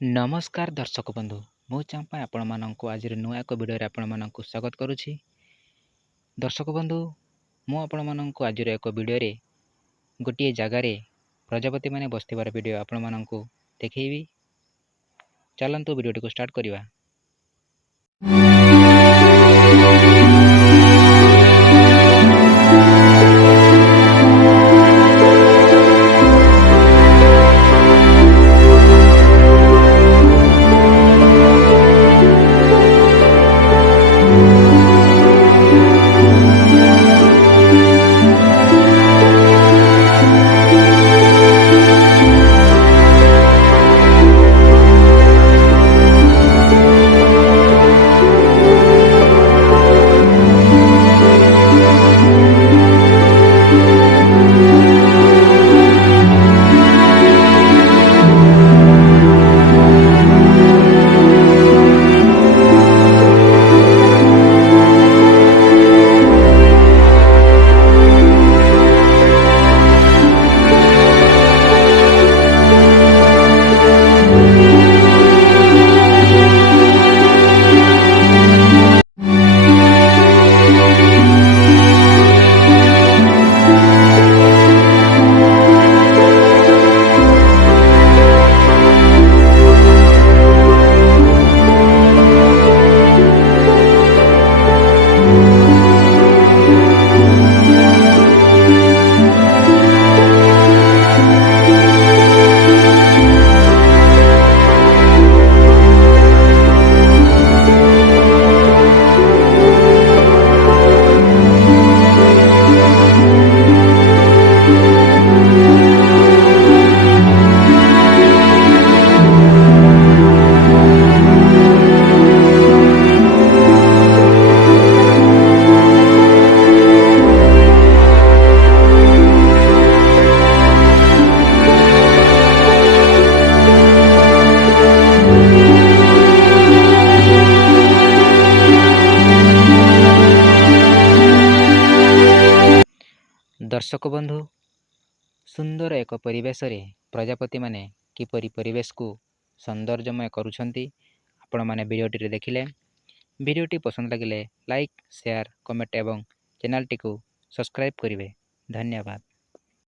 नमस्कार दर्शक बंधु मु चंपा आपण मानक आज नुआ एक वीडियो आपण मानक स्वागत करुछि। दर्शक बंधु मु आपण मानक आज एक वीडियो रे गोटे जगार प्रजापति माने बसथिबार वीडियो आपण मानक देखैबी। चलंतु वीडियो को स्टार्ट करिवा। दर्शक बंधु सुंदर एक परिवेश रे प्रजापति माने किपरि परिवेश को सौंदर्यमय करुछंती आपण माने वीडियोटी रे देखिले। वीडियोटी पसंद लगिले लाइक शेयर कमेंट एवं चैनल टी को सब्सक्राइब करिवे। धन्यवाद।